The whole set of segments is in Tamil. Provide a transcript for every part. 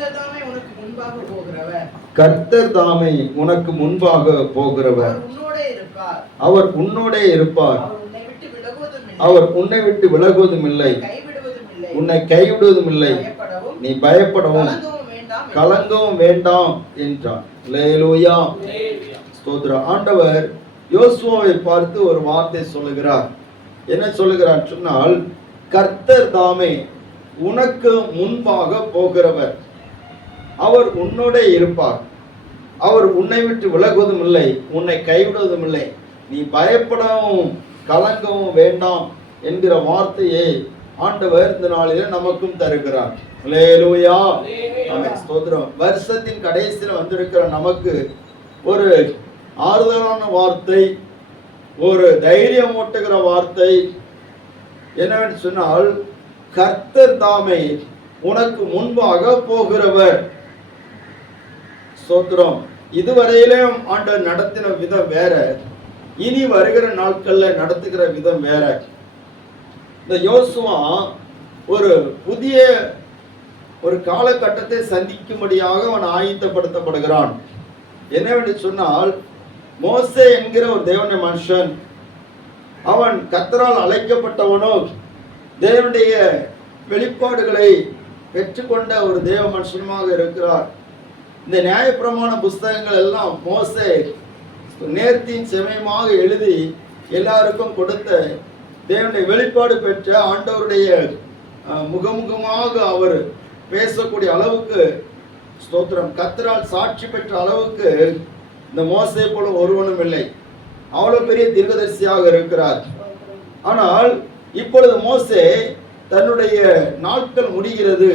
கர்த்தர் தாமே உனக்கு முன்பாக போகிறவர். கர்த்தர் தாமே உனக்கு முன்பாக போகிறவர். அவர் உன்னோடே இருப்பார். அவர் உன்னை விட்டு விலகுவதும் இல்லை, உன்னை கைவிடுவதும் இல்லை. நீ பயப்படவும் கலங்கவும் வேண்டாம் என்றார். அல்லேலூயா, ஸ்தோத்திரம். ஆண்டவர் யோசுவாவை பார்த்து ஒரு வார்த்தை சொல்லுகிறார். என்ன சொல்லுகிறார் சொன்னால், கர்த்தர் தாமே உனக்கு முன்பாக போகிறவர். அவர் உன்னோட இருப்பார். அவர் உன்னை விட்டு விலகுவதும் இல்லை, உன்னை கைவிடுவதும் இல்லை. நீ பயப்படவும் கலங்கவும் வேண்டாம் என்கிற வார்த்தையை ஆண்டவர் இந்த நாளிலே நமக்கும் தருகிறார். அல்லேலூயா, ஆமென், ஸ்தோத்திரம். வருஷத்தின் கடைசியில் வந்திருக்கிற நமக்கு ஒரு ஆறுதலான வார்த்தை, ஒரு தைரியம் ஊட்டுகிற வார்த்தை என்னவென்று சொன்னால், கர்த்தர் தாமே உனக்கு முன்பாக போகிறவர். ஸ்தோத்திரம். இதுவரையிலும் ஆண்டவர் நடத்தின விதம் வேற, இனி வருகிற நாட்கள்ல நடத்துகிற விதம் வேற. இந்த யோசுவா ஒரு புதிய ஒரு காலகட்டத்தை சந்திக்கும்படியாக அவன் ஆயத்தப்படுத்தப்படுகிறான். என்னவென்று சொன்னால், மோசே என்கிற ஒரு தேவனுடைய மனுஷன், அவன் கர்த்தரால் அழைக்கப்பட்டவனோ, தேவனுடைய வெளிப்பாடுகளை பெற்றுக்கொண்ட ஒரு தேவ மனுஷனுமாக இருக்கிறார். இந்த நியாயப்பிரமாண புஸ்தகங்கள் எல்லாம் மோசே நேர்த்தியின் செமையமாக எழுதி எல்லாருக்கும் கொடுத்த தேவனுடைய வெளிப்பாடு பெற்ற ஆண்டவருடைய முகமுகமாக அவர் பேசக்கூடிய அளவுக்கு, ஸ்தோத்திரம், கர்த்தரால் சாட்சி பெற்ற அளவுக்கு இந்த மோசே போல ஒருவனும் இல்லை. அவ்வளவு பெரிய தீர்க்கதரிசியாக இருக்கிறார். ஆனால் இப்பொழுது மோசே தன்னுடைய நாட்கள் முடிகிறது,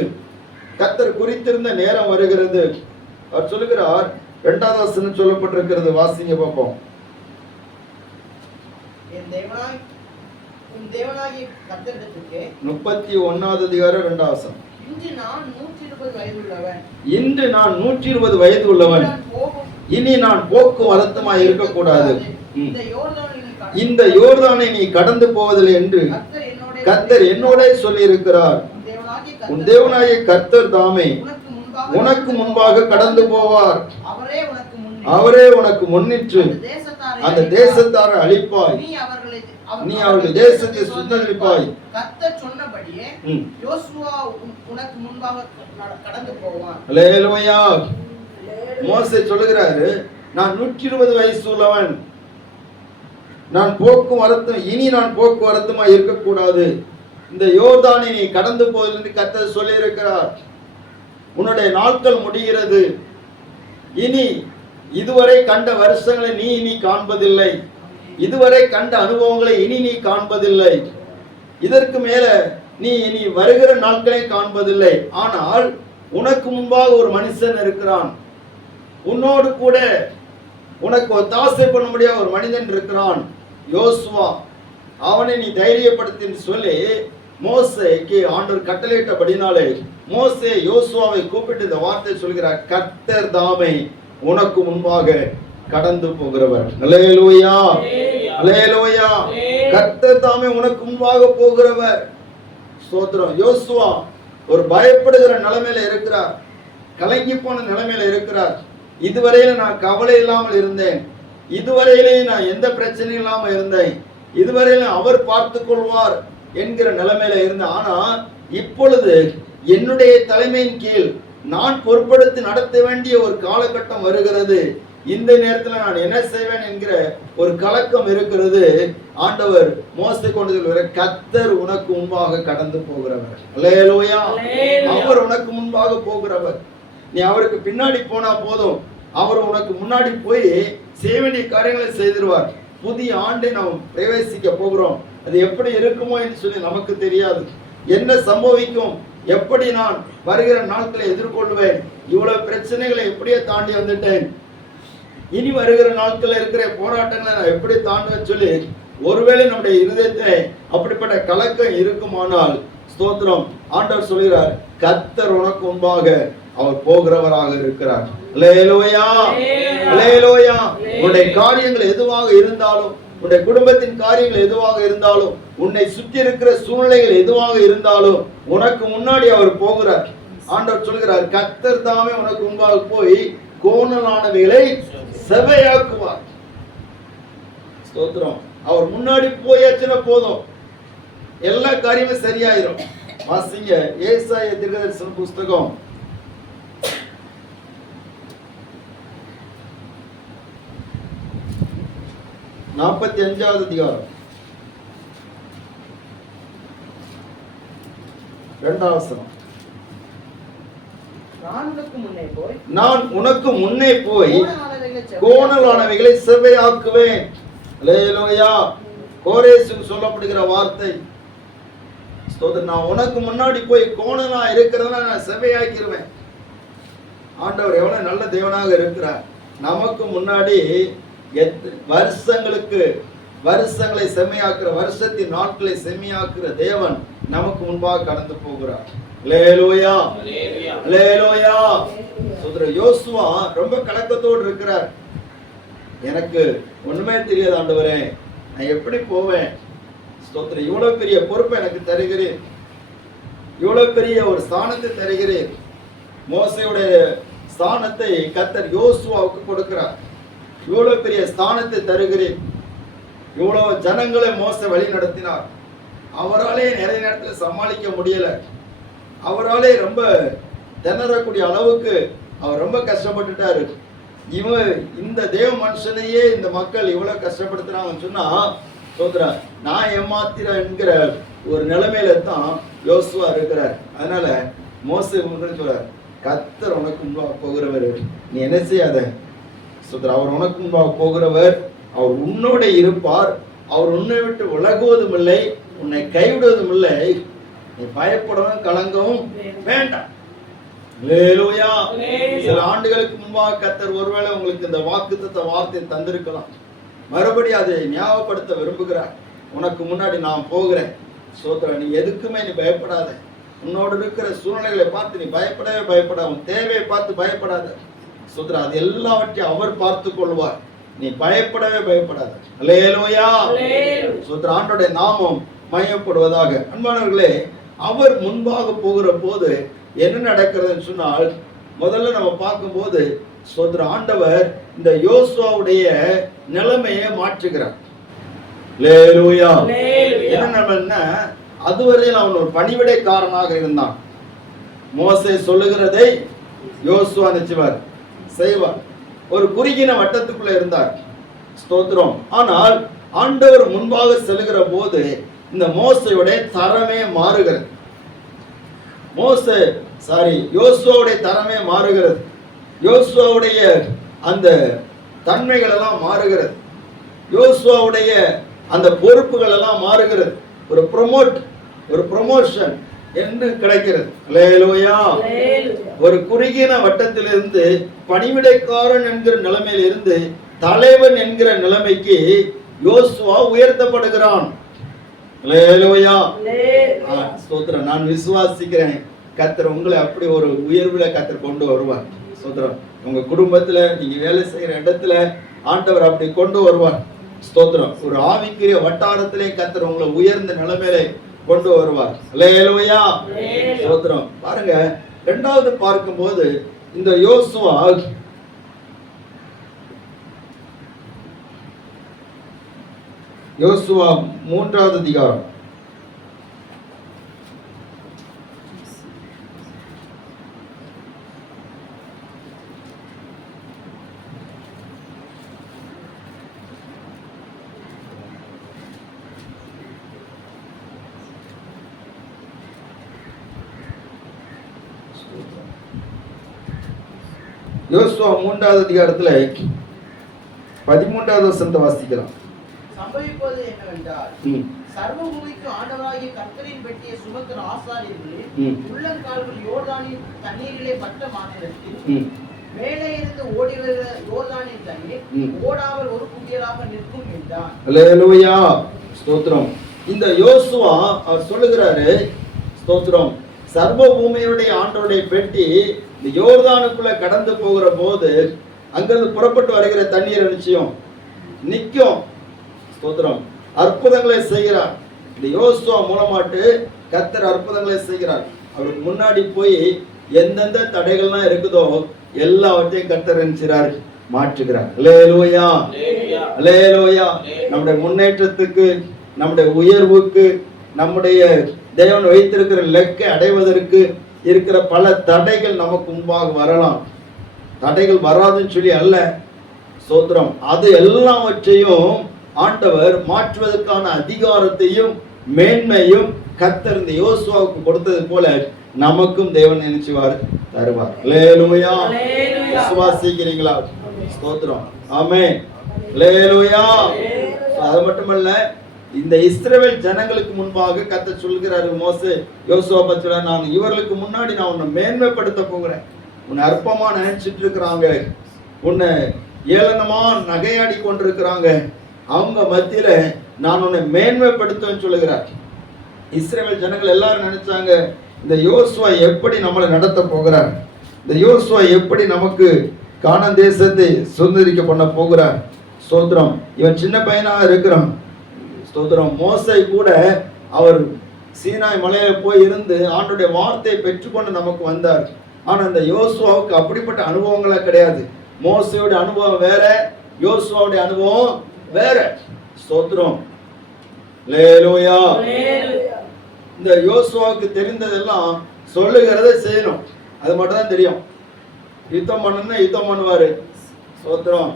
கர்த்தர் குறித்திருந்த நேரம் வருகிறது. அவர் சொல்லுகிறார், 2வது வசனம் சொல்லப்பட்டிருக்கிறது, வாசிங்க பார்ப்போம். என் தேவனாய் உன் தேவனாகிய கர்த்தரிடத்திற்கு 31வது அதிகாரம் 2வது வசனம். இன்று நான் 120 வயது உள்ளவன். இன்று நான் 120 வயது உள்ளவன். இனி நான் போக்கும் வரத்துமாய் இருக்கக்கூடாது. இந்த யோர்தானை நீ கடந்து போவதில்லை என்று கர்த்தர் என்னோட சொல்லி இருக்கிறார். உன் தேவனாகிய கர்த்தர் தாமே உனக்கு முன்பாக கடந்து போவார். அவரே உனக்கு முன்னின்று அந்த தேசத்தாரை அழிப்பாய். நீ அவர்கள் தேசத்தை சுதந்தரிப்பாய். கர்த்தர் சொன்னபடியே யோசுவா உனக்கு முன்பாக கடந்து போவான். அல்லேலூயா. மோசே சொல்லுகிறாரு, நான் 120 வயசு உள்ளவன், நான் போக்குவரத்தும் இனி நான் போக்குவரத்துமா இருக்கக்கூடாது. இந்த யோர்தானை நீ கடந்து போவதில்லை என்று கர்த்தர் சொல்லி இருக்கிறார். உன்னுடைய நாட்கள் முடிகிறது. இனி இதுவரை கண்ட வருஷங்களை நீ இனி காண்பதில்லை. இதுவரை கண்ட அனுபவங்களை இனி நீ காண்பதில்லை. இதற்கு மேல நீ இனி வருகிற நாட்களை காண்பதில்லை. ஆனால் உனக்கு முன்பாக ஒரு மனுஷன் இருக்கிறான், உன்னோடு கூட உனக்கு ஒத்தாசை பண்ண முடியாத ஒரு மனிதன் இருக்கிறான், யோசுவா. அவனை நீ தைரியப்படுத்தி சொல்லி மோசேக்கு ஆண்டவர் கட்டளையிட்டபடினாலே மோசே யோசுவாவை கூப்பிட்டு இந்த வார்த்தை சொல்கிறார், கர்த்தர் தாமே உனக்கு முன்பாக கடந்து போகிறவர். அல்லேலூயா, அல்லேலூயா. கர்த்தர் தாமே உனக்கு முன்பாக போகிறவர். ஸ்தோத்திரம். யோசுவா ஒரு பயப்படுகிற நிலைமையில இருக்கிறார், கலங்கி போன நிலைமையில இருக்கிறார். இதுவரையில நான் கவலை இல்லாமல் இருந்தேன், இதுவரையிலே நான் எந்த பிரச்சனையும் இல்லாமல் இருந்தேன், இதுவரையில அவர் பார்த்து கொள்வார் என்கிற நிலைமையில இருந்தேன். ஆனா இப்பொழுது என்னுடைய தலைமையின் கீழ் நான் பொறுப்படுத்தி நடத்த வேண்டிய ஒரு காலகட்டம் வருகிறது. இந்த நேரத்தில் நான் என்ன செய்வேன் என்கிற ஒரு கலக்கம் இருக்கிறது. ஆண்டவர் மோசே கொண்டு சொல்கிற, கர்த்தர் உனக்கு முன்பாக கடந்து போகிறவர். அல்லேலூயா. அவர் உனக்கு முன்பாக போகிறவர். நீ அவருக்கு பின்னாடி போனா போதும், அவர் உனக்கு முன்னாடி போய் செய்ய வேண்டிய காரியங்களை செய்திருவார். புதிய ஆண்டை நாம் பிரவேசிக்க போகிறோம். அது எப்படி இருக்குமோ என்று சொல்லி நமக்கு தெரியாது. என்ன சம்பவிக்கும், எப்படி நான் வருகிற நாட்களை எதிர்கொள்வேன், இவ்வளவு பிரச்சனைகளை எப்படியே தாண்டி வந்துட்டேன், இனி வருகிற நாட்கள் இருக்கிற போராட்டங்களை நான் எப்படி தாண்டுவேன் சொல்லி ஒருவேளை நம்முடைய இருதயத்தை அப்படிப்பட்ட கலக்கம் இருக்குமானால், ஸ்தோத்திரம், ஆண்டவர் சொல்கிறார், கர்த்தர் உனக்கு முன்பாக அவர் போகிறவராக இருக்கிறார். அல்லேலூயா, அல்லேலூயா. உன்னுடைய காரியங்கள் எதுவாக இருந்தாலும், உன்னுடைய குடும்பத்தின் காரியங்கள் எதுவாக இருந்தாலும், உன்னை சுற்றி இருக்கிற சூழ்நிலைகள் எதுவாக இருந்தாலும், உனக்கு முன்னாடி அவர் போகிறார். ஆண்டவர் சொல்கிறார், கர்த்தர் தாமே உனக்கு முன்பாக போய் கோணலானவைகளை செவையாக்குவார். ஸ்தோத்திரம். அவர் முன்னாடி போயாச்சுன்னா போதும், எல்லா காரியமும் சரியாயிரும். வாசிங்க ஏசாயா தீர்க்கதரிசன புஸ்தகம் 45வது அதிகாரம் 2வது வசனம். நான் உனக்கு முன்னே போய் கோணலானவைகளை செவ்வையாக்குவேன். அல்லேலூயா. கோரேசுக்கு சொல்லப்படுகிற வார்த்தை. நான் உனக்கு முன்னாடி போய் கோணலா இருக்கிறத நான் செவ்வையாக்கிடுவேன். ஆண்டவர் எவ்வளவு நல்ல தேவனாக இருக்கிறார். நமக்கு முன்னாடி வருஷங்களை செம்மையாக்குற, வருஷத்தின் நாட்களை செம்மையாக்குற தேவன் நமக்கு முன்பாக கடந்து போகிறார். அல்லேலூயா, அல்லேலூயா. யோசுவா ரொம்ப கலக்கத்தோடு இருக்கிறார். எனக்கு ஒண்ணுமே தெரியாது ஆண்டவரே, நான் எப்படி போவேன்? ஸ்தோத்திரம். இவ்வளவு பெரிய பொறுப்பை எனக்கு தருகிறேன், இவ்வளவு பெரிய ஒரு ஸ்தானத்தை தருகிறேன். மோசையுடைய ஸ்தானத்தை கர்த்தர் யோசுவாவுக்கு கொடுக்கிறார். இவ்வளவு பெரிய ஸ்தானத்தை தருகிறேன். இவ்வளவு ஜனங்களை மோசை வழி நடத்தினார். அவராலே நிறைய நேரத்தில் சமாளிக்க முடியல. அவராலே ரொம்ப திணறக்கூடிய அளவுக்கு அவர் ரொம்ப கஷ்டப்பட்டுட்டாரு. இந்த தேவ மனுஷனையே இந்த மக்கள் இவ்வளவு கஷ்டப்படுத்துறாங்கன்னு சொன்னா, சோதரா நான் ஏமாத்திர என்கிற ஒரு நிலைமையில தான் யோசுவா இருக்கிறார். அதனால மோசே சொல்றார், கர்த்தர் உனக்கு முன்பாக போகிறவர், நீ என்ன செய்யாத சோதரா, அவர் உனக்கு முன்பாக போகிறவர், அவர் உன்னோட இருப்பார், அவர் உன்னை விட்டு விலகுவதும் இல்லை, உன்னை கைவிடுவதும் இல்லை, நீ பயப்படவும் கலங்கவும் வேண்டாம். அல்லேலூயா. சில ஆண்டுகளுக்கு முன்பாக கர்த்தர் ஒருவேளை உங்களுக்கு இந்த வாக்குத்தத்த வார்த்தை தந்திருக்கலாம். மறுபடியும் அதை ஞாபகப்படுத்த விரும்புகிறார். உனக்கு முன்னாடி நான் போகிறேன். சோதரா, நீ எதுக்குமே நீ பயப்படாத. உன்னோடு இருக்கிற சூழ்நிலைகளை பார்த்து நீ பயப்படவே பயப்படாத. உன் தேவையை பார்த்து பயப்படாத. சோதரா, அது எல்லாவற்றையும் அவர் பார்த்து கொள்வார். நீ பயப்படவே பயப்படாத. அல்லேலூயா. சோதரா, ஆண்டவருடைய நாமம் மகிமைப்படுவதாக. அன்பானவர்களே, அவர் முன்பாக போகிற போது என்ன நடக்கிறதுன்னு சொன்னால், முதல்ல நம்ம பார்க்கும்போது சோதரா, ஆண்டவர் இந்த யோசுவாவுடைய நிலைமையை மாற்றுகிறார். அல்லேலூயா. என்ன, அதுவரையில் அவன் ஒரு பணிவிடைக்காரனாக இருந்தான். மோசே சொல்லுகிறதை யோசுவா நிச்சயவார் செய்வார். ஒரு குறுகின வட்டத்துக்குள்ள இருந்தார். ஸ்தோத்திரம். ஆனால் ஆண்டவர் முன்பாக செல்லுகிற போது இந்த மோசையுடைய தரமே மாறுகிறது. யோசுவாவுடைய தரமே மாறுகிறது. யோசுவாவுடைய அந்த தன்மைகள் எல்லாம் மாறுகிறது. யோசுவாவுடைய அந்த பொறுப்புகள் எல்லாம் மாறுகிறது. ஒரு ப்ரமோஷன் என்று கிடைக்கிறது. அல்லேலூயா. ஒரு குறுகின வட்டத்திலிருந்து பணிவிடைக்காரன் என்கிற நிலைமையில் இருந்து தலைவன் என்கிற நிலைமைக்கு யோசுவா உயர்த்தப்படுகிறான். அல்லேலூயா. ஸ்தோத்திரம். நான் விசுவாசிக்கிறேன், கர்த்தர் உங்களை அப்படி ஒரு உயர்வுல கர்த்தர் கொண்டு வருவார். ஸ்தோத்திரம். உங்க குடும்பத்துல, நீங்க வேலை செய்யற இடத்துல ஆண்டவர் அப்படி கொண்டு வருவார். ஸ்தோத்திரம். ஒரு ஆவிக்குரிய வட்டாரத்திலே கர்த்தர் உங்களை உயர்ந்த நிலைமையிலே கொண்டு வருவார். அல்லேலூயா. ஸ்தோத்திரம். பாருங்க, இரண்டாவது பார்க்கும்போது இந்த யோசுவா யோசுவா 3வது அதிகாரம் யோசுவா 3வது அதிகாரத்துல 13வது வசனத்தை வாசிக்கலாம். சம்பவிப்பது என்னவென்றால், சர்வபூமிக்கு ஆண்டவராகிய கர்த்தரின் பெட்டியை சுமக்கிற ஆசாரியர்களின் உள்ளங்கால்கள் யோர்தானின் தண்ணீரிலே பட்ட மாத்திரத்தில் மேலே இருந்து ஓடி வருகிற யோர்தானின் தண்ணீர் ஓடாமல் ஒரு குவியலாக நிற்கும் என்றான். அல்லேலூயா. ஸ்தோத்திரம். இந்த யோசுவா அவர் சொல்லுகிறாரு, ஸ்தோத்திரம், சர்வபூமியுடைய ஆண்டவருடைய பெட்டி இந்த யோர்தானுக்குள்ள கடந்து போகிற போது அங்கிருந்து புறப்பட்டு வருகிற தண்ணீர் நிச்சயம் நிற்கும். ஸ்தோத்திரம். அற்புதங்களை செய்கிறார். இந்த யோசுவா மூலமாட்டு கர்த்தர் அற்புதங்களை செய்கிறார். அவருக்கு முன்னாடி போய் எந்தெந்த தடைகள்லாம் இருக்குதோ எல்லாவற்றையும் கர்த்தர் நினைச்சார் மாற்றுகிறார். அல்லேலூயா, அல்லேலூயா. நம்முடைய முன்னேற்றத்துக்கு, நம்முடைய உயர்வுக்கு, நம்முடைய தேவன் வைத்திருக்கிற இலக்கை அடைவதற்கு இருக்கிற பல தடைகள் நமக்கு முன்பாக வரலாம். தடைகள் வராதுன்னு சொல்லி அல்ல, சோத்திரம். அது எல்லாவற்றையும் ஆண்டவர் மாற்றுவதற்கான அதிகாரத்தையும் மேன்மையும் கர்த்தர் இந்த யோசுவாவுக்கு கொடுத்தது போல நமக்கும் தேவன் நினைச்சுவார், தருவார். அல்லேலூயா. விசுவாசிக்கிறீங்களா? ஸ்தோத்திரம். ஆமென். அல்லேலூயா. அது மட்டுமல்ல, இந்த இஸ்ரவேல் ஜனங்களுக்கு முன்பாக கர்த்தர் சொல்கிறாரு, மோசே யோசுவா பத்தி, நான் இவர்களுக்கு முன்னாடி நான் உன்னை மேன்மைப்படுத்த போகிறேன். உன்னை அற்பமா நினைச்சிட்டு இருக்கிறாங்க, உன்னை ஏளனமா நகையாடி கொண்டிருக்கிறாங்க, அவங்க மத்தியில நான் உன்னை மேன்மைப்படுத்துவேன்னு சொல்லுகிறார். இஸ்ரவேல் ஜனங்கள் எல்லாரும் நினைச்சாங்க, இந்த யோசுவா எப்படி நம்மளை நடத்த போகிறார், இந்த யோசுவா எப்படி நமக்கு கானான் தேசத்தை சுதந்திரிக்க பண்ண போகிறார். ஸ்தோத்திரம். இவன் சின்ன பையனாக இருக்கிறான். ஸ்தோத்திரம். மோசே கூட அவர் சீனாய் மலையில போய் இருந்து ஆண்டோடைய வார்த்தையை பெற்றுக்கொண்டு நமக்கு வந்தார். ஆனா இந்த யோசுவாவுக்கு அப்படிப்பட்ட அனுபவங்களா கிடையாது. மோசையோட அனுபவம் வேற, யோசுவாவுடைய அனுபவம் வேற. ஸ்தோத்திரம். அல்லேலூயா. இந்த யோசுவாவுக்கு தெரிந்ததெல்லாம் சொல்லுகிறத செய்யணும், அது மட்டும் தான் தெரியும். யுத்தம் பண்ணணும்னா யுத்தம் பண்ணுவாரு. ஸ்தோத்திரம்.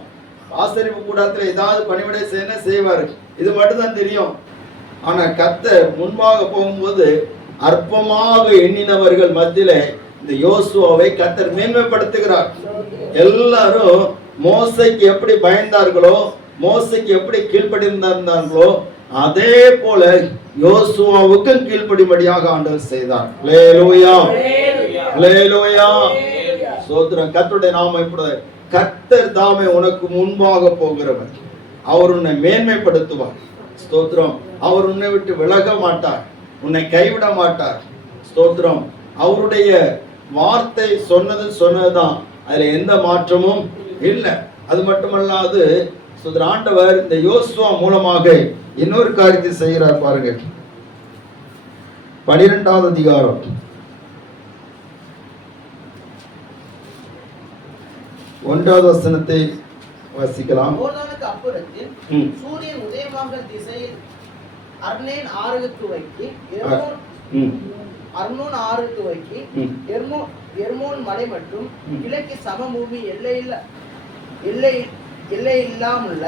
ஆசரிப்பு கூடத்துல ஏதாவது பணிவிடை செய்யணும் செய்வாரு, இது மட்டும் தான் தெரியும். ஆனா கர்த்தர் முன்பாக போகும்போது அற்பமாக எண்ணினவர்கள் மத்தியில இந்த யோசுவாவை கர்த்தர் மேன்மைப்படுத்துகிறார். எல்லாரும் மோசைக்கு எப்படி பயந்தார்களோ, மோசைக்கு எப்படி கீழ்ப்படிந்தார்களோ, அதே போல யோசுவாவுக்கும் கீழ்ப்படிபடியாக ஆண்டவர் செய்தார். அல்லேலூயா, அல்லேலூயா. ஸ்தோத்திரம். கர்த்தருடைய நாமம் இப்படி. கர்த்தர் தாமே உனக்கு முன்பாக போகிறவர், அவர் உன்னை மேன்மைப்படுத்துவார். ஸ்தோத்திரம். அவர் உன்னை விட்டு விலக மாட்டார், உன்னை கைவிட மாட்டார். ஸ்தோத்திரம். அவருடைய வார்த்தை சொன்னதுதான், அதுல எந்த மாற்றமும் இல்லை. அது மட்டுமல்லாது ஆண்டவர் இந்த யோசுவா மூலமாக இன்னொரு காரியத்தை செய்கிறார் பாருங்க. 12வது அதிகாரம் 1வது வசனத்தை வாசிக்கலாம். சூரியன் உதயமாகும் திசையில் அர்னோன் ஆறு துவக்கி எர்மோன் மலை மற்றும் கிழக்கு சமபூமி எல்லை இல்லாமலுள்ள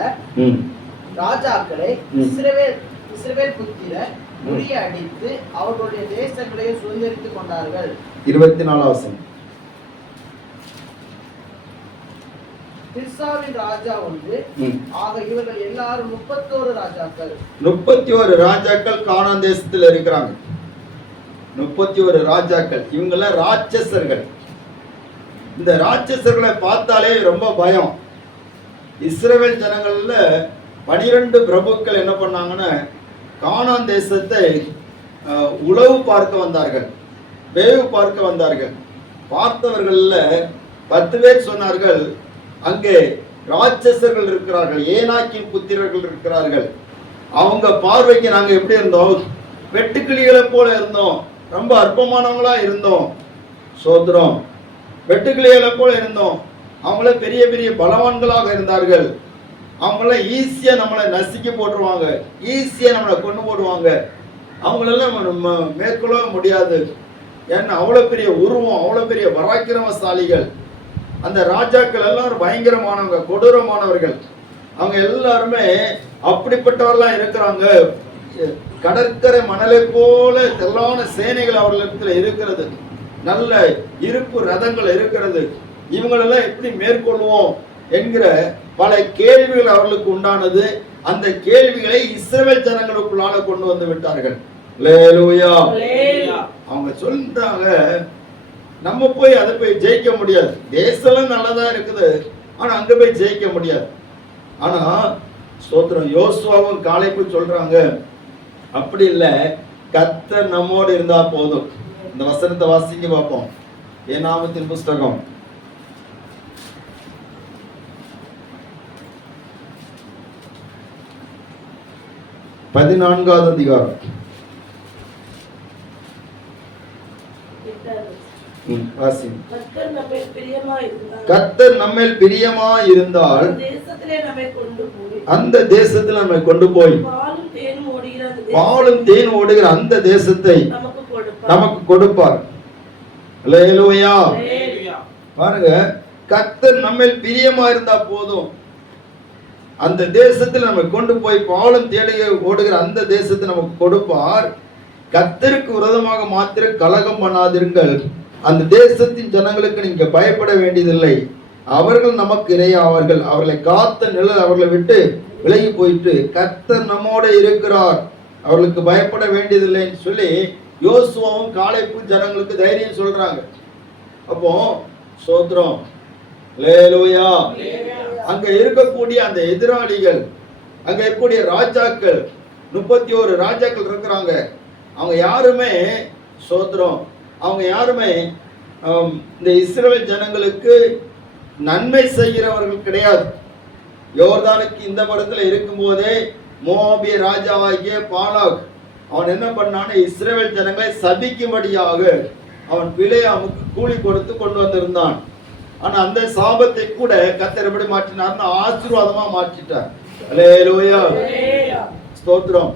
ராஜாக்களை இஸ்ரவேல் புத்திரர் முறியடித்து அவர்களுடைய தேசங்களை சுதந்திரித்துக் கொண்டார்கள். 24வது வசனம். திர்சாவின் ராஜா ஒன்று. ஆக இவர்கள் எல்லாரும் 31 ராஜாக்கள். 31 ராஜாக்கள் கானான் தேசத்தில் இருக்கிறாங்க. 31 ராஜாக்கள். இவங்கெல்லாம் ராட்சசர்கள். இந்த ராட்சசர்களை பார்த்தாலே ரொம்ப பயம். இஸ்ரவேல் ஜனங்கள்ல 12 பிரபுக்கள் என்ன பண்ணாங்கன்னா, கானான் தேசத்தை உளவு பார்க்க வந்தார்கள், வேவு பார்க்க வந்தார்கள். பார்த்தவர்கள்ல 10 பேர் சொன்னார்கள், அங்கே ராட்சசர்கள் இருக்கிறார்கள், ஏனாக்கின் புத்திரர்கள் இருக்கிறார்கள். அவங்க பார்வைக்கு நாங்க எப்படி இருந்தோம்? வெட்டுக்கிளிகளை போல இருந்தோம், ரொம்ப அற்பமானவங்களா இருந்தோம். சோதரம். வெட்டுக்கிளிகளை போல இருந்தோம். அவங்கள பெரிய பெரிய பலவான்களாக இருந்தார்கள். அவங்கள ஈஸியா நம்மளை நசுக்கி போட்டுருவாங்க, ஈஸியா நம்மளை கொண்டு போடுவாங்க. அவங்களெல்லாம் மேற்கொள்ள முடியாது. ஏன்னா அவ்வளோ பெரிய உருவம், அவ்வளோ பெரிய பராக்கிரமசாலிகள். அந்த ராஜாக்கள் எல்லாரும் பயங்கரமானவங்க, கொடூரமானவர்கள். அவங்க எல்லாருமே அப்படிப்பட்டவர்களாம் இருக்கிறாங்க. கடற்கரை மணலை போல தெல்லான சேனைகள் அவர்களிடத்தில் இருக்கிறது, நல்ல இருப்பு ரதங்கள் இருக்கிறது. இவங்களெல்லாம் எப்படி மேற்கொள்வோம் என்கிற பல கேள்விகள் அவர்களுக்கு உண்டானது. அந்த கேள்விகளை இஸ்ரவேல் ஜனங்களுக்குள்ளால கொண்டு வந்து விட்டார்கள். அல்லேலூயா. அவங்க சொல்லிட்டாங்க, நம்ம போய் அதை போய் ஜெயிக்க முடியாது. தேசம் நல்லதா இருக்குது, ஆனா அங்க போய் ஜெயிக்க முடியாது. ஆனா ஸ்தோத்திரம், யோசுவாவும் காலேபும் சொல்றாங்க, அப்படி இல்ல, கர்த்தர் நம்மோடு இருந்தா போதும். இந்த வசனத்தை வாசிக்க பார்ப்போம். ஏனாமத்தின் புஸ்தகம் 14வது அதிகாரம் வாசிங்க. கர்த்தர் நம்மேல் பிரியமாயிருந்தால் கர்த்தர் நம்மேல் பிரியமாயிருந்தால் அந்த தேசத்தில் நம்மை கொண்டு போய் பாலும் தேன் ஓடுகிற அந்த தேசத்தை நமக்கு கொடுப்பார். அல்லேலூயா. பாருங்க, கர்த்தர் நம்மேல் பிரியமா இருந்தா போதும், அந்த தேசத்தில் நம்ம கொண்டு போய் பாலும் தேடிய ஓடுகிற அந்த தேசத்தை நமக்கு கொடுப்பார். கர்த்தருக்கு விரோதமாக மாத்திரம் கலகம் பண்ணாதிருங்கள். அந்த தேசத்தின் ஜனங்களுக்கு நீங்க பயப்பட வேண்டியதில்லை, அவர்கள் நமக்கு இரையாவார்கள். அவர்களை காத்த நிழல் அவர்களை விட்டு விலகி போயிட்டு கர்த்தர் நம்மோட இருக்கிறார், அவர்களுக்கு பயப்பட வேண்டியதில்லைன்னு சொல்லி யோசுவாவும் காலேபு ஜனங்களுக்கு தைரியம் சொல்றாங்க. அப்போ சோத்ரம், அல்லேலூயா. அங்க இருக்கக்கூடிய அந்த எதிராளிகள், அங்க இருக்கக்கூடிய ராஜாக்கள், 31 ராஜாக்கள் இருக்கிறாங்க. அவங்க யாருமே சோத்ரம், அவங்க யாருமே இந்த இஸ்ரவேல் ஜனங்களுக்கு நன்மை செய்கிறவர்கள் கிடையாது. யோர்தானுக்கு இந்த படத்துல இருக்கும் போதே மோவாபிய ராஜாவாகிய பாலாக் அவன் என்ன பண்ணான்னு இஸ்ரவேல் ஜனங்களை சபிக்கும்படியாக அவன் பிலேயாமுக்கு கூலி கொடுத்து கொண்டு வந்திருந்தான். ஆனா அந்த சாபத்தை கூட கர்த்தர் எப்படி மாற்றினார்னு ஆசீர்வாதமா மாற்றிட்டார். அல்லேலூயா, ஸ்தோத்திரம்.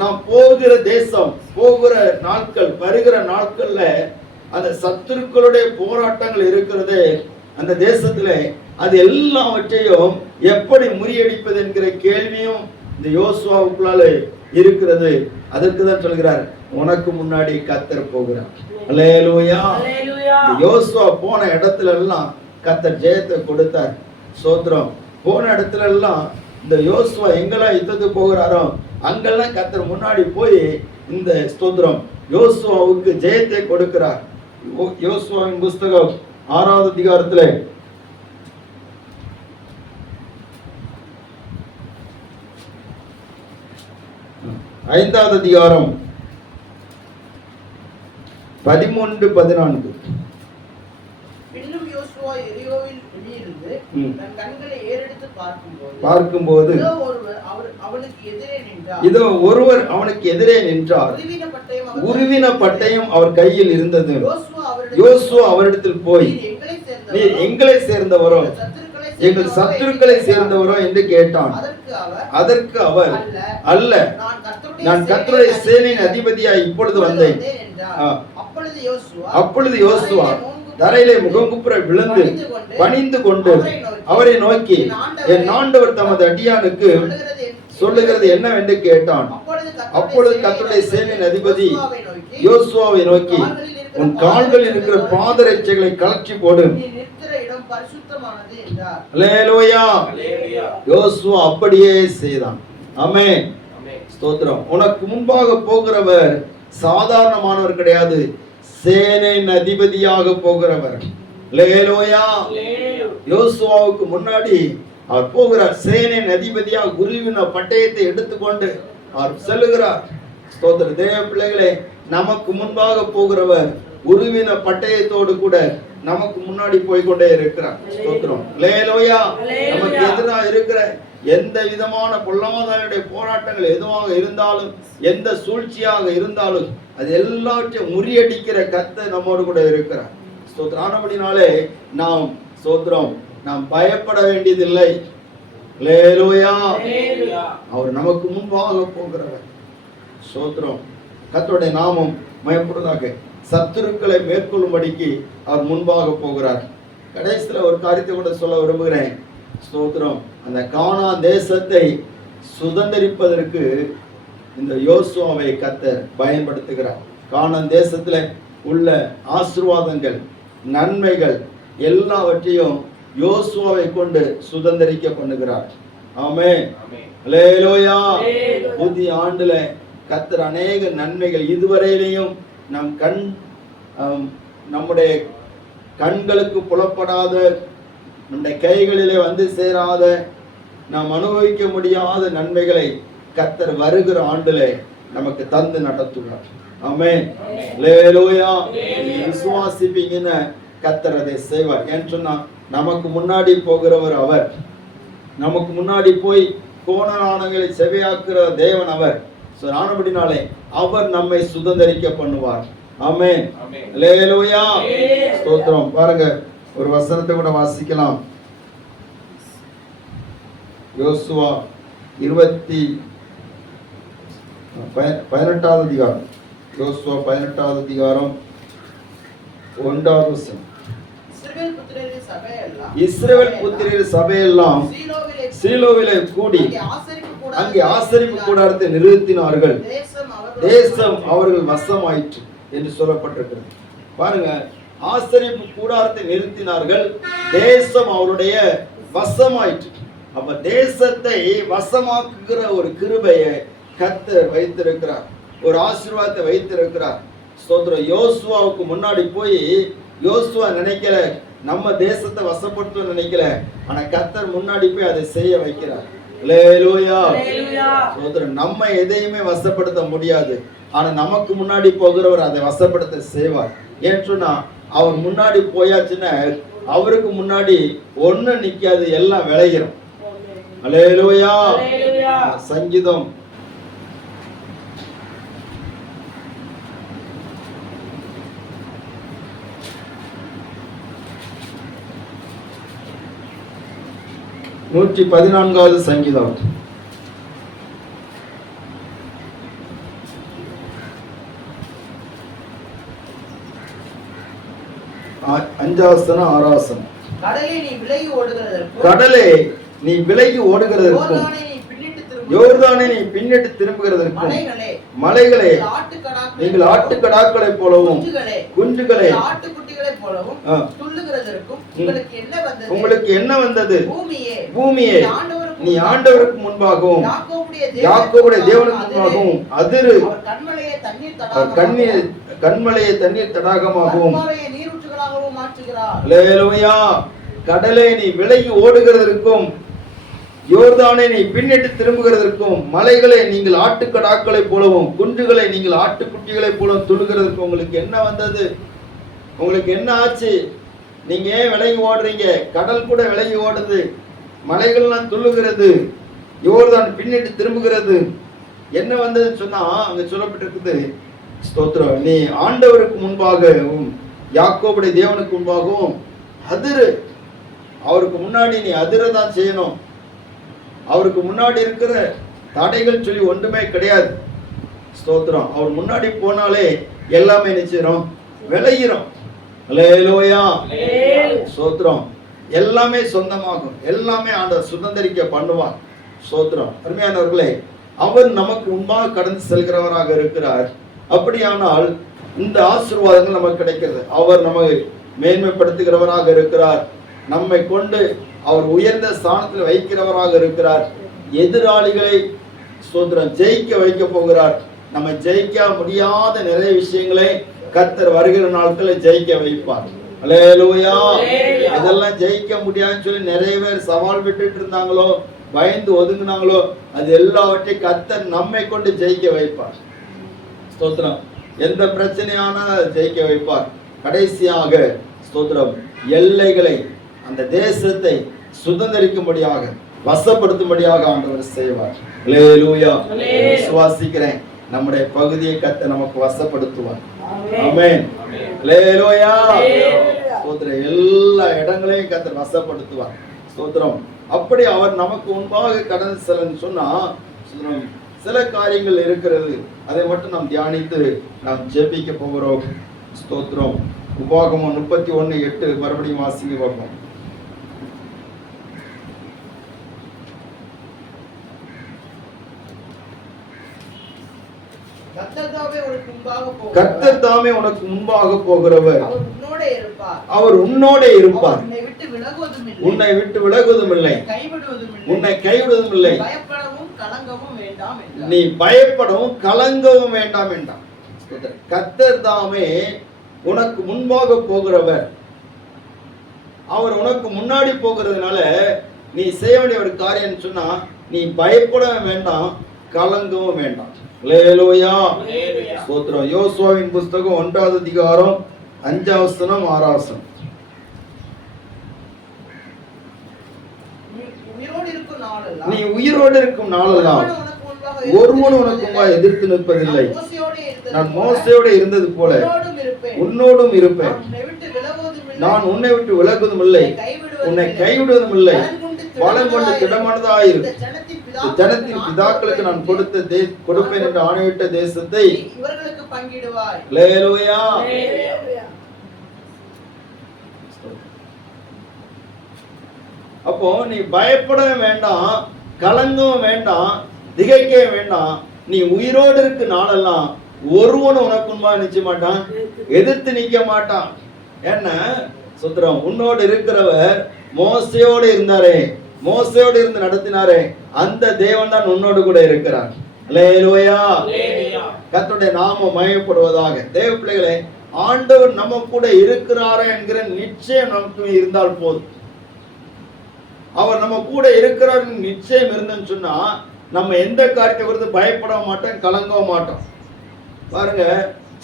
நாம் போகிற தேசம், போகிற நாட்கள், வருகிற நாட்கள்ல அந்த சத்துருக்களுடைய போராட்டங்கள் இருக்கிறது அந்த தேசத்துல. அது எல்லாவற்றையும் எப்படி முறியடிப்பது என்கிற கேள்வியும் இந்த யோசுவாவுக்குள்ளால இருக்கிறது. அதற்கு தான் சொல்கிறார், உனக்கு முன்னாடி கர்த்தர் போகிறார். அல்லேலூயா. யோசுவா போன இடத்துல எல்லாம் கர்த்தர் ஜெயத்தை கொடுத்தார். சோத்திரம். போன இடத்துல எல்லாம் இந்த யோசுவா எங்கெல்லாம் யுத்தத்துக்கு போகிறாரோ அங்கெல்லாம் கர்த்தர் முன்னாடி போய் இந்த ஸ்தோத்திரம் யோசுவாவுக்கு ஜெயத்தை கொடுக்கிறார். யோசுவாவின் புஸ்தகம் 6வது அதிகாரத்துல 5வது அதிகாரம் 13-14. பார்க்கும்போது இதோ ஒருவர் அவனுக்கு எதிரே நின்றார், உருவின பட்டயம் அவர் கையில் இருந்தது. யோசுவா அவரிடத்தில் போய், நீர் எங்களை சேர்ந்தவரோ எங்கள் சத்துருக்களை சேர்ந்தவரோ என்று கேட்டான். அதற்கு அவர், அல்ல, நான் கர்த்தருடைய சேனையின் அதிபதியாய் இப்பொழுது வந்தேன். அப்பொழுது யோசுவா தரையிலே முகங்குப்புற விழுந்து பணிந்து கொண்டு அவரை நோக்கி, என் ஆண்டவர் தமது அடியானுக்கு சொல்லுகிறது என்னவென்று கேட்டான். அப்பொழுது கர்த்தருடைய சேனையின் அதிபதி யோசுவாவை நோக்கி, உன் கால்களில் இருக்கிற பாதரட்சைகளை கலற்றி போடு. அல்லேலூயா. யோசுவா அப்படியே செய்தான். ஆமென், ஸ்தோத்திரம். உனக்கு முன்பாக போகிறவர் சாதாரணமானவர் கிடையாது, சேனையின் அதிபதியாக போகிறவர். அல்லேலூயா. யோசுவாவுக்கு முன்னாடி அவர் போகிறார், சேனையின் அதிபதியாக உருவின பட்டயத்தை எடுத்துக்கொண்டு அவர் செல்லுகிறார். ஸ்தோத்திர தேவ பிள்ளைகளே, நமக்கு முன்பாக போகிறவர் உருவின பட்டயத்தோடு கூட நமக்கு முன்னாடி போய்கொண்டே இருக்கிறார். ஸ்தோத்திரம். அல்லேலூயா. நமக்கு எதிராக இருக்கிற எந்த விதமான பொல்லாதானுடைய போராட்டங்கள் எதுவாக இருந்தாலும், எந்த சூழ்ச்சியாக இருந்தாலும், அது எல்லாவற்றையும் முறியடிக்கிற கர்த்தர் நம்மோடு கூட இருக்கிறார். ஸ்தோத்திரம். ஆனபடினாலே நாம் ஸ்தோத்திரம், நாம் பயப்பட வேண்டியதில்லை. அல்லேலூயா. அவர் நமக்கு முன்பாக போகிறவர். ஸ்தோத்திரம். கர்த்தருடைய நாமம் மயப்படுவதாக. சத்துருக்களை மேற்கொள்ளும்படிக்கு அவர் முன்பாக போகிறார். கடைசியில் ஒரு காரியத்தை கூட சொல்ல விரும்புகிறேன். ஸ்தோத்திரம். அந்த கானான் தேசத்தை சுதந்தரிப்பதற்கு இந்த யோசுவாவை கர்த்தர் பயன்படுத்துகிறார். கானான் தேசத்துல உள்ள ஆசீர்வாதங்கள், நன்மைகள் எல்லாவற்றையும் யோசுவாவை கொண்டு சுதந்தரிக்க பண்ணுகிறார். ஆமென். அல்லேலூயா. புதிய ஆண்டுல கர்த்தர் அநேக நன்மைகள், இதுவரையிலையும் நம்முடைய கண்களுக்கு புலப்படாத, நம்முடைய கைகளிலே வந்து சேராத, நாம் அனுபவிக்க முடியாத நன்மைகளை கர்த்தர் வருகிற ஆண்டிலே நமக்கு தந்து நடத்துகிறார். ஆமென். அல்லேலூயா. விசுவாசிப்பீங்கன்னு கர்த்தர் அதை செய்வார். ஏன்னு சொன்னா நமக்கு முன்னாடி போகிறவர் அவர். நமக்கு முன்னாடி போய் கோணலானங்களை செவையாக்குற தேவன் அவர். ஆனபடினாலே அவர் நம்மை சுதந்தரிக்க பண்ணுவார். ஆமென். அல்லேலூயா. ஸ்தோத்திரம். பாருங்க, ஒரு வசனத்தை கூட வாசிக்கலாம். யோசுவா 18வது அதிகாரம். யோசுவா 18வது அதிகாரம் 1வது வசனம். இஸ்ரவேல் புத்திரரின் சபையெல்லாம் சீலோவிலே கூடி அங்கே ஆசரிப்பு கூடாரத்தை நிறுத்தினார்கள். தேசம் அவர்கள் வசமாயிற்று என்று சொல்லப்பட்டிருக்கிறது. பாருங்க, ஆசரிப்பு கூடாரத்தை நிறுத்தினார்கள், தேசம் அவருடைய வசமாயிற்று. அப்ப தேசத்தை வசமாக்குகிற ஒரு கிருபையை கர்த்தர் வைத்திருக்கிறார், ஒரு ஆசீர்வாதத்தை வைத்திருக்கிறார். ஸ்தோத்திரம். யோசுவாவுக்கு முன்னாடி போய் யோசுவா நினைக்கல நம்ம தேசத்தை வசப்படுத்த நினைக்கல, ஆனா கர்த்தர் முன்னாடி போய் அதை செய்ய வைக்கிறார். அல்லேலூயா. ஸ்தோத்திரம். நம்ம எதையுமே வசப்படுத்த முடியாது, ஆனா நமக்கு முன்னாடி போகிறவர் அதை வசப்படுத்த செய்வார். ஏன்னு சொன்னா அவர் முன்னாடி போயாச்சுன்னா அவருக்கு முன்னாடி ஒண்ணு நிக்காது, எல்லாம் விளைகிறோம். அல்லேலூயா. சங்கீதம் 114வது சங்கீதம். 5வது வசனம் 6வது வசனம். கடலே நீ விலகி ஓடுகிறதற்கும் யோர்தானே நீ பின்னிட்டு திரும்புகிறதற்கும் மலைகளே நீங்கள் ஆட்டுக்கடாக்களைப் போலவும் குஞ்சுகளை ஆட்டுக்குட்டிகளைப் போலவும் துள்ளுகிறதற்கும் உங்களுக்கு என்ன வந்தது? பூமியே நீ ஆண்டவருக்கு முன்பாகவும் யாக்கோபுடைய தேவனுக்கு முன்பாகவும் அதிரு. கண்மலையை தண்ணீர் தடாகமாகவும். அல்லேலூயா. கடலே நீ விலகி ஓடுகிறதற்கும் யோர்தானை நீ பின்னிட்டு திரும்புகிறதற்கும் மலைகளை நீங்கள் ஆட்டுக்கடாக்களைப் போலவும் குன்றுகளை நீங்கள் ஆட்டுக்குட்டிகளைப் போலவும் துள்ளுகிறதற்கும் உங்களுக்கு என்ன வந்தது? உங்களுக்கு என்ன ஆச்சு? நீங்க ஏன் விலகி ஓடுறீங்க? கடல் கூட விலகி ஓடுது, மலைகள்லாம் துள்ளுகிறது, யோர்தான் பின்னிட்டு திரும்புகிறது. என்ன வந்ததுன்னு சொன்னா அங்க சொல்லப்பட்டிருக்குது. ஸ்தோத்திரம். நீ ஆண்டவருக்கு முன்பாகவும் யாக்கோபுடைய தேவனுக்கு முன்பாகவும் அதிரு. அவருக்கு முன்னாடி நீ அதிரதான் செய்யணும். அவருக்கு முன்னாடி இருக்கிற தடைகள் சொல்லி ஒன்றுமே கிடையாது. ஸ்தோத்திரம். அவர் முன்னாடி போனாலே எல்லாமே நிச்சயம் விளையிறோம். அல்லேலூயா. ஸ்தோத்திரம். எல்லாமே சொந்தமாகும், எல்லாமே ஆண்டவர் சுதந்திரிக்க பண்ணுவார். ஸ்தோத்திரம். அருமையானவர்களே, அவர் நமக்கு முன்பாக கடந்து செல்கிறவராக இருக்கிறார். அப்படியானால் இந்த ஆசீர்வாதங்கள் நமக்கு கிடைக்கிறது. அவர் நம்மை மேன்மைப்படுத்துகிறவராக இருக்கிறார். நம்மை கொண்டு அவர் உயர்ந்த ஸ்தானத்தில் வைக்கிறவராக இருக்கிறார். எதிராளிகளை ஸ்தோத்திரம் ஜெயிக்க வைக்க போகிறார். நம்ம ஜெயிக்க முடியாத நிறைய விஷயங்களை கர்த்தர் வருகிற நாட்களில் ஜெயிக்க வைப்பார். அல்லேலூயா. இதெல்லாம் ஜெயிக்க முடியாதுன்னு சொல்லி நிறைய பேர் சவால் விட்டுட்டு இருந்தாங்களோ, பயந்து ஒதுங்கினாங்களோ, அது எல்லாவற்றையும் கர்த்தர் நம்மை கொண்டு ஜெயிக்க வைப்பார். ஸ்தோத்திரம். எந்த பிரச்சனையானாலும் ஜெயிக்க வைப்பார். கடைசியாக ஸ்தோத்திரம் எல்லைகளை அந்த தேசத்தை சுதந்திரிக்கும்படியாக வசப்படுத்தும்படியாக ஆண்டவர் செய்வார். அல்லேலூயா. விசுவாசிக்கிறேன், நம்முடைய பகுதியை கர்த்தர் நமக்கு வசப்படுத்துவார். ஆமென். அல்லேலூயா. ஸ்தோத்திரம். எல்லா இடங்களையும் கர்த்தர் வசப்படுத்துவார். ஸ்தோத்திரம். அப்படி அவர் நமக்கு முன்பாக கடந்து செல்லுன்னு சொன்னா சில காரியங்கள் இருக்கிறது. அதை மட்டும் நாம் தியானித்து நாம் ஜெபிக்க போகிறோம். ஸ்தோத்திரம். உபாகமம் 31:8 மறுபடியும் வாசிங்க பார்ப்போம். கர்த்தர் தாமே உனக்கு முன்பாக போகிறவர், அவர் உன்னோட இருப்பார், உன்னை விட்டு விலகுவதும் இல்லை, உன்னை கைவிடுவதும் இல்லை. நீ பயப்படவும் கலங்கவும் வேண்டாம் என்றான். கர்த்தர் தாமே உனக்கு முன்பாக போகிறவர். அவர் உனக்கு முன்னாடி போகிறதுனால நீ செய்ய வேண்டிய ஒரு காரியம் சொன்னா, நீ பயப்படவும் வேண்டாம், கலங்கவும் வேண்டாம். அல்லேலூயா. ஸ்தோத்திரம். யோசுவாவின் புத்தகம் 1வது அதிகாரம் 5வது வசனம் 6வது வசனம். நீ உயிரோடு இருக்கும் நாளெல்லாம் ஒருவனும் உனக்கு முன்பாக எதிர்த்து நிற்பதில்லை. நான் மோசேயோடு இருந்தது போல உன்னோடும் இருப்பேன். நான் உன்னை விட்டு விலகுவதும் இல்லை, உன்னை கைவிடுவதும் இல்லை. பலம் கொண்டு திடமானதாயிரு. ஜனத்தின் பிதாக்களுக்கு நான் கொடுப்பேன் என்று ஆணையிட்ட தேசத்தை இவர்களுக்கு பங்கிடுவாய். அல்லேலூயா. அப்போ நீ பயப்பட வேண்டாம், கலங்கவும் வேண்டாம், திகைக்க வேண்டாம். நீ உயிரோடு இருக்கு நாளெல்லாம் ஒருவனும் உனக்கு முன்பாக நிச்சய மாட்டான், எதிர்த்து நிக்க மாட்டான். என்ன சுத்திரம், உன்னோடு இருக்கிறவர் மோசையோடு இருந்தாரே, மோசையோடு இருந்து நடத்தினாரே, அந்த தேவன் தான் உன்னோடு கூட இருக்கிறார். அல்லேலூயா. கர்த்தருடைய நாமம் மகிமைப்படுவதாக. தேவ பிள்ளைகளே, ஆண்டவர் நம்ம கூட இருக்கிறாரே என்கிற நிச்சயம் நமக்கு இருந்தால் போதும். அவர் நம்ம கூட இருக்கிறார் நிச்சயம் இருந்துன்னு சொன்னா நம்ம எந்த காரியத்தை குறித்து பயப்பட மாட்டோம், கலங்கவும் மாட்டோம். பாருங்க,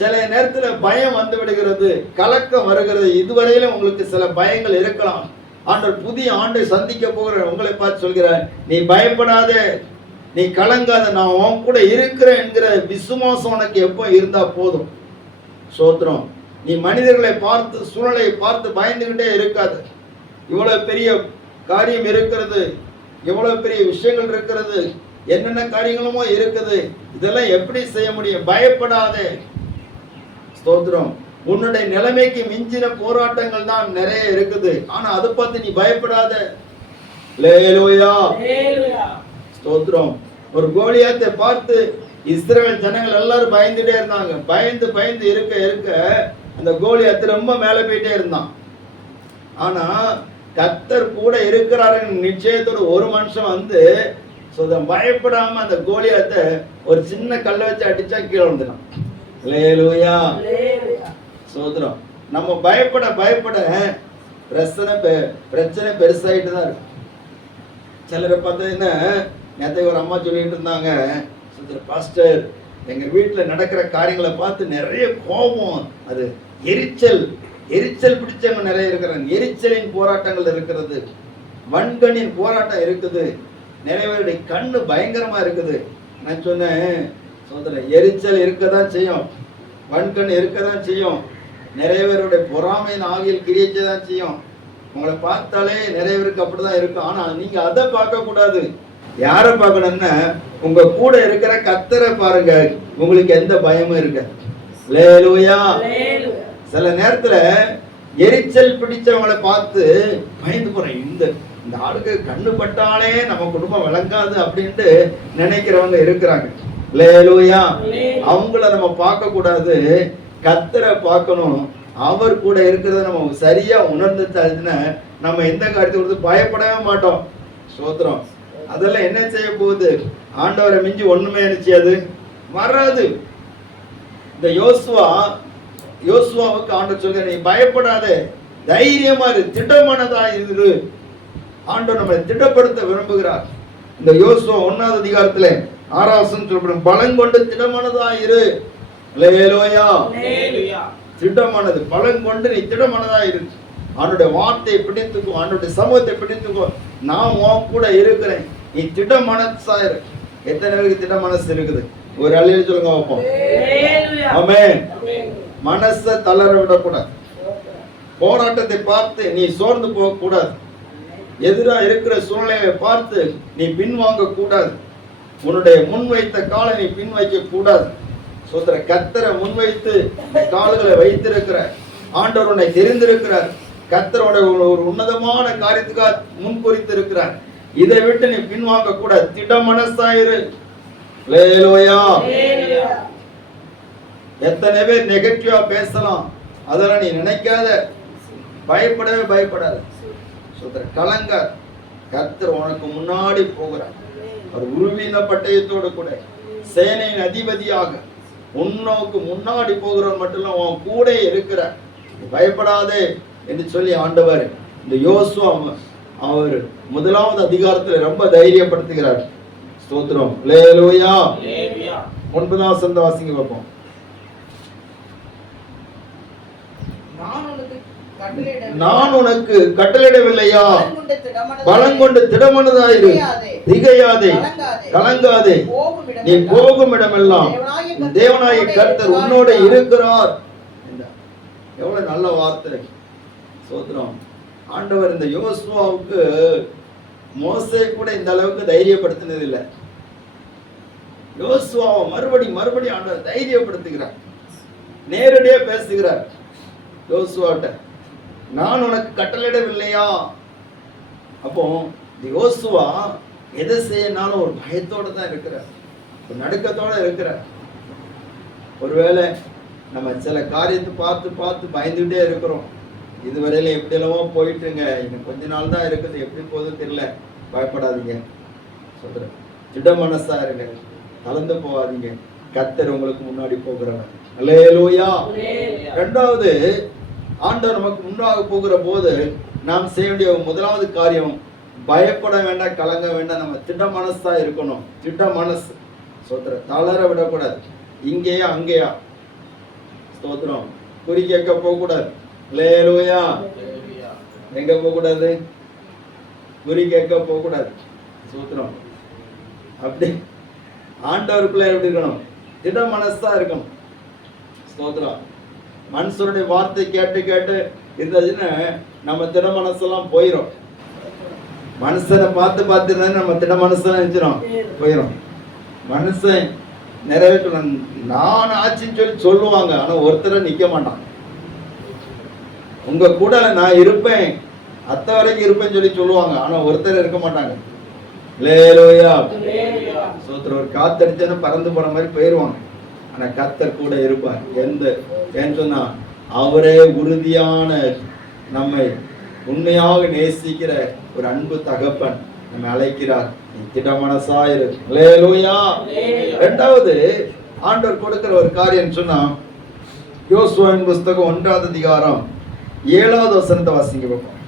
சில நேரத்துல பயம் வந்து விடுகிறது, கலக்கம் வருகிறது. இதுவரையிலும் உங்களுக்கு சில பயங்கள் இருக்கலாம். ஆண்டவர் புதிய ஆண்டை சந்திக்க போகிற உங்களை பார்த்து சொல்கிறார், நீ பயப்படாதே, நீ கலங்காத, நான் உன் கூட இருக்கிறேன் என்கிற விசுவாசம் உனக்கு எப்போ இருந்தா போதும். சோத்திரம். நீ மனிதர்களை பார்த்து சூழலை பார்த்து பயந்துகிட்டே இருக்காது. இவ்வளவு பெரிய காரியம் இருக்கிறது, எவ்வளவு பெரிய விஷயங்கள் இருக்கிறது, என்னென்ன காரியங்களுமோ இருக்குது, இதெல்லாம் எப்படி செய்ய முடியும்? பயப்படாதே. ஸ்தோத்திரம். உன்னுடைய நிலைமைக்கு மிஞ்சின போராட்டங்கள் தான் நிறைய இருக்குது, ஆனா அதை பார்த்து நீ பயப்படாத. அல்லேலூயா. ஸ்தோத்திரம். ஒரு கோலியாத்தை பார்த்து இஸ்ரவேல் ஜனங்கள் எல்லாரும் பயந்துட்டே இருந்தாங்க. பயந்து பயந்து இருக்க இருக்க அந்த கோலியாத்து ரொம்ப மேல போயிட்டே இருந்தான். ஆனா கர்த்தர் கூட இருக்கிறாரு நிச்சயத்தோட ஒரு மனுஷன் வந்து பயப்படாம அந்த கோலியாத்தை ஒரு சின்ன கல்லை வச்சு அடிச்சா கீழே வந்துடும். அல்லேலூயா. சோதரம். நம்ம பயப்பட பயப்பட பிரச்சனை பெருசாயிட்டு தான் இருக்கு. சிலரை பார்த்தீங்கன்னா, நேற்று ஒரு அம்மா சொல்லிட்டு இருந்தாங்க, பாஸ்டர் எங்க வீட்டுல நடக்கிற காரியங்களை பார்த்து நிறைய கோபம், அது எரிச்சல் பிடிச்சவங்க நிறைய இருக்கிறாங்க. எரிச்சலின் போராட்டங்கள் இருக்கிறது, வன்கண்ணின் போராட்டம் இருக்குது, நிறைய பேருடைய கண்ணு பயங்கரமா இருக்குது. நான் சொன்னேன், சோதரன், எரிச்சல் இருக்கதான் செய்யும், வன்கண் இருக்கதான் செய்யும், நிறைய பேருடைய பொறாமையின் ஆவியில் கிரியச்சதான் செய்யும். உங்களை பார்த்தாலே நிறைய பேருக்கு அப்படிதான் இருக்கும். ஆனா நீங்க அதை பார்க்க கூடாது. யாரை பார்க்கணும்னா உங்க கூட இருக்கிற கர்த்தரை பாருங்க, உங்களுக்கு எந்த பயமும் இருக்க. அல்லேலூயா. சில நேரத்துல எரிச்சல் பிடிச்சவங்களை பார்த்து பயந்து போறேன், இந்த ஆளுக்கு கண்ணு பட்டாலே நம்ம குடும்பம் விளங்காது அப்படின்ட்டு நினைக்கிறவங்க இருக்கிறாங்க. அல்லேலூயா. அவங்கள நம்ம பார்க்க கூடாது, கர்த்தரை பார்க்கணும். அவர் கூட இருக்கிறத நம்ம சரியா உணர்ந்துட்டாச்சுன்னா நம்ம எந்த காரியத்தை கொடுத்து பயப்படவே மாட்டோம். சோத்திரம். அதெல்லாம் என்ன செய்ய போகுது? ஆண்டவரை மிஞ்சி ஒண்ணுமே நினைச்சியாது வராது. இந்த யோசுவாவுக்கு ஆண்டவர் சொல்ற, நீ பயப்படாத, தைரியமா இரு, திடமானதா இரு. ஆண்டவர் நம்மை திடப்படுத்த விரும்புகிறார். இந்த யோசுவா 1ஆவது அதிகாரத்துல 6ஆவது வசனம் சொல்லப்படும், பலம் கொண்டு திடமானதா இரு. அல்லேலூயா. திடமானது, பலம் கொண்டு நீ திடமானதா இரு. அவனுடைய வார்த்தையை பிடித்துக்கோ, அவனுடைய சமூகத்தை பிடித்துக்கோ. நான் உன் கூட இருக்கிறேன், நீ திட மனசா இரு. எத்தனை பேருக்கு திட மனசு இருக்குது? ஒரு அழியில் சொல்லுங்க வைப்போம். ஆமென். மனசை தளர விடக்கூடாது. போராட்டத்தை பார்த்து நீ சோர்ந்து போக கூடாது. எதிராக இருக்கிற சூழ்நிலையை பார்த்து நீ பின்வாங்க கூடாது. உன்னுடைய முன்வைத்த காலை நீ பின் வைக்க கூடாது. சோதர, கர்த்தரை முன்வைத்து கால்களை வைத்திருக்கிற ஆண்டவர் உன்னை தெரிந்திருக்கிறார். கர்த்தரோட ஒரு உன்னதமான காரியத்துக்காக முன்குறித்து இருக்கிறார். இதை விட்டு நீ பின்வாங்க கூடாது. திட மனசாயிரு. அல்லேலூயா. எத்தனை பேர் நெகட்டிவா பேசலாம், அதெல்லாம் நீ நினைக்காத. பயப்படவே பயப்படாத. கலங்க. கர்த்தர் உனக்கு முன்னாடி போகிறார். அவர் உருவின பட்டயத்தோடு கூட சேனையின் அதிபதியாக உன்னோக்கு முன்னாடி போகிறவர் மட்டும் இல்ல, உன் கூட இருக்கிறார். பயப்படாதே என்று சொல்லி ஆண்டவர் இந்த யோசுவா அவர் 1ஆவது அதிகாரத்துல ரொம்ப தைரியப்படுத்துகிறார். ஸ்தோத்திரம். அல்லேலூயா. 9ஆவது வசனத்தை வாசிங்க பார்ப்போம். நான் உனக்கு நான் உனக்கு கட்டளையிடவில்லையா? பலங்கொண்டு திடமனதாயிரு, திகையாதே, கலங்காதே. நீ போகும் இடமெல்லாம் தேவனாகிய கர்த்தர் உன்னோட இருக்கிறார். எவ்வளவு நல்ல வார்த்தை. சோத்திரம். ஆண்டவர் இந்த யோசுவாவுக்கு மோசே கூட இந்த அளவுக்கு தைரியப்படுத்தினது இல்லை. யோசுவாவை மறுபடி ஆண்டவர் தைரியப்படுத்துகிறார், நேரடியா பேசுகிறார். யோசுவாட்ட நான் உனக்கு கட்டளையிடவில்லையா? அப்போ யோசுவா எதை செய்யனாலும் ஒரு பயத்தோட தான் இருக்கிறார், ஒரு நடுக்கத்தோட இருக்கிறார். ஒருவேளை நம்ம சில காரியத்தை பார்த்து பயந்துகிட்டே இருக்கிறோம். இதுவரையில எப்படி எல்லாம் போயிட்டுங்க, இன்னும் கொஞ்ச நாள் தான் இருக்குது, எப்படி போகுதுன்னு தெரியல. பயப்படாதீங்க சொல்றேன், திட மனசா இருங்க, கலந்து போகாதீங்க. கர்த்தர் உங்களுக்கு முன்னாடி போகிறவர். அல்லேலூயா. இரண்டாவது, ஆண்டவர் நமக்கு முன்னாக போகிற போது நாம் செய்ய வேண்டிய முதலாவது காரியம், பயப்பட வேண்டாம், கலங்க வேண்டாம். நம்ம திட மனசா இருக்கணும். திட மனசு சொல்ற, தளர விடக்கூடாது. இங்கேயா அங்கேயா ஸ்தோத்திரம். குறி கேட்க போக கூடாது. அல்லேலூயா. எங்க போக கூடாது? குறி கேட்க போக கூடாது. ஸ்தோத்திரம். அப்படி ஆண்டவருக்குள்ள எப்படி இருக்கணும்? திட மனசா இருக்கணும். ஸ்தோத்திரம். மனுஷனுடைய வார்த்தை கேட்டு இருந்துச்சுன்னா நம்ம திட மனசெல்லாம் போயிடும். மனுஷனை பார்த்து நம்ம திட மனசெல்லாம் நினைச்சிடும், போயிடும். மனுஷன் நிறைவேற்றணும், நான் ஆச்சுன்னு சொல்லி சொல்லுவாங்க, ஆனா ஒருத்தரை நிக்க மாட்டான். உங்க கூட நான் இருப்பேன், அத்த வரைக்கும் இருப்பேன்னு சொல்லி சொல்லுவாங்க, ஆனா ஒருத்தர் இருக்க மாட்டாங்க. அல்லேலூயா. சோத்திரம். ஒரு காத்தடிச்சா பறந்து போற மாதிரி போயிருவாங்க, ஆனா கர்த்தர் கூட இருப்பார். ஏன்னு சொன்னா அவரே உறுதியான, நம்மை உண்மையாக நேசிக்கிற ஒரு அன்பு தகப்பன் நம்ம அழைக்கிறார். திட மனசாயிரு. அல்லேலூயா. இரண்டாவது ஆண்டவர் கொடுக்கிற ஒரு காரியம் சொன்னா, யோசுவாவின் புஸ்தகம் 1ஆம் அதிகாரம் 7வது வசனத்தை வாசிங்க பார்ப்போம்.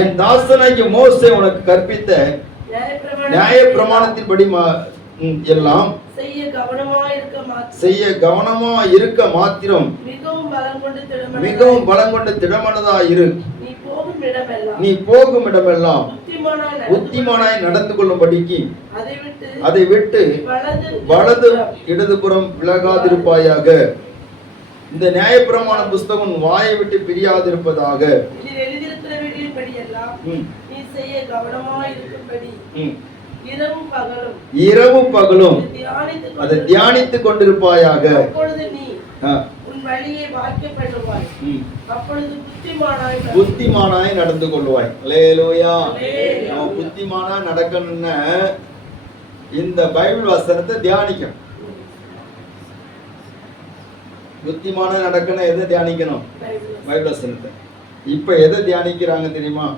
என் தாசனாகிய மோசே உனக்கு கற்பித்த நியாய பிரமாணத்தின்படி எல்லாம் செய்ய கவனமா இருக்க மாத்திரம் மிகவும் பலம் கொண்டு திடமனதா இரு. நீ போகும் இடமெல்லாம் புத்திமானாய் நடந்து கொள்ளும்படிக்கு அதை விட்டு வலது இடதுபுறம் விலகாதிருப்பாயாக. இந்த நியாயப்பிரமாண புஸ்தகம் வாயை விட்டு பிரியாதிருப்பதாக. இரவும் பகலும் அதை தியானித்துக் கொண்டிருப்பாயாக. புத்திமானாய் நடந்து கொள்வாய். அல்லேலூயா. நம்ம புத்திமானா நடக்கணும்னா இந்த பைபிள் வசனத்தை தியானிக்கணும். புத்திமானா நடக்கணும், எதை தியானிக்கணும்? பைபிள் வசனத்தை. இப்ப எதை தியானிக்கிறாங்க தெரியுமா?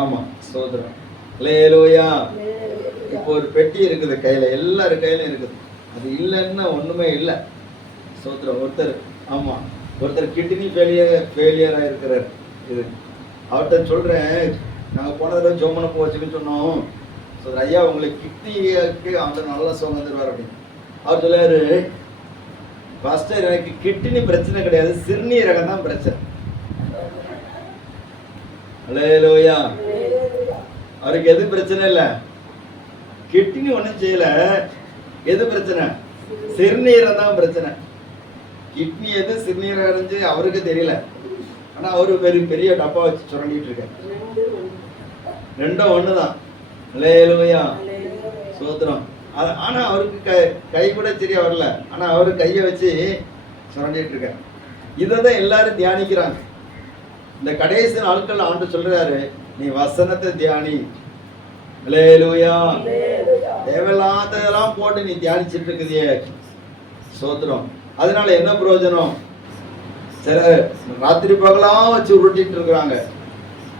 ஆமா, சோதரம். அல்லேலூயா. இப்போ ஒரு பெட்டி இருக்குது கையில, எல்லாரும் கையில இருக்குது. அது இல்லைன்னா ஒண்ணுமே இல்லை. சோத்திரம். ஒருத்தர் கிட்னி ஃபெயிலியரா இருக்கிறார். இது அவர்கிட்ட சொல்றேன், நாங்க போன தடவை ஜோமனை போச்சுன்னு சொன்னோம். ஐயா உங்களுக்கு கிட்னிக்கு அவன் நல்லா சுகம் தருவார் அப்படின்னு. அவர் சொல்லாரு, பாஸ்டர் எனக்கு கிட்னி பிரச்சனை கிடையாது, சிறுநீரகம் தான் பிரச்சனை. அல்லேலூயா. அவருக்கு எது பிரச்சனை இல்லை, கிட்னி ஒண்ணும் செய்யல. எது பிரச்சனை? சிறுநீரகம் தான் பிரச்சனை. கிட்னி எது சிறுநீரகம் அடைஞ்சு அவருக்கு தெரியல, ஆனா அவரு பெரிய டப்பா வச்சு சுரண்டிட்டு இருக்க. ரெண்டும் ஒண்ணுதான். அல்லேலூயா. சோத்திரம். ஆனா அவருக்கு கை கூட சரியா வரல, ஆனா அவரு கையை வச்சு சுரண்டிட்டு இருக்க. இதான் எல்லாரும் தியானிக்கிறாங்க. இந்த கடைசி நாட்கள் ஆண்டு சொல்றாரு, நீ வசனத்தை தியானி. அல்லேலூயா. தேவையில்லாததெல்லாம் போட்டு நீ தியானிச்சுட்டு இருக்குதியே. சோத்திரம். அதனால என்ன பிரயோஜனம்? சில ராத்திரி பகலா வச்சு உருட்டிட்டு இருக்கிறாங்க.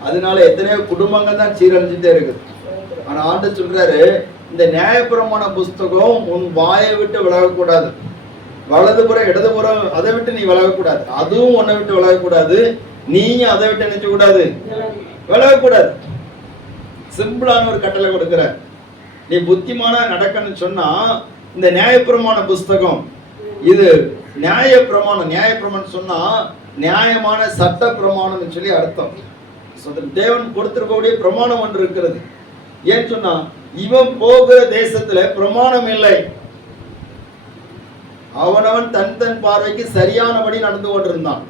அதனால எத்தனையோ குடும்பங்கள் தான் சீரழிஞ்சுட்டே இருக்குது. ஆனா ஆண்டு சொல்றாரு, இந்த நியாயப்பிரமாண புஸ்தகம் உன் வாயை விட்டு விலகக்கூடாது. வலதுபுறம் இடதுபுறம் அதை விட்டு நீ விலகக்கூடாது. அதுவும் உன்னை விட்டு விலகக்கூடாது, நீயும் அதை விட்டு நினைச்ச கூடாது, விலகக்கூடாது. சிம்பிளான ஒரு கட்டளை கொடுக்கிற. நீ புத்திமானா நடக்கணும்னு சொன்னா இந்த நியாயப்பிரமாண புஸ்தகம் இது நியாய பிரமாணம் சொன்னா நியாயமான சட்ட பிரமாணம் சொல்லி அர்த்தம். தேவன் கொடுத்திருக்கக்கூடிய பிரமாணம் ஒன்று இருக்கிறது. ஏன் சொன்னா இவன் போகிற தேசத்துல பிரமாணம் இல்லை. அவனவன் தன் பார்வைக்கு சரியானபடி நடந்து கொண்டிருந்தான்.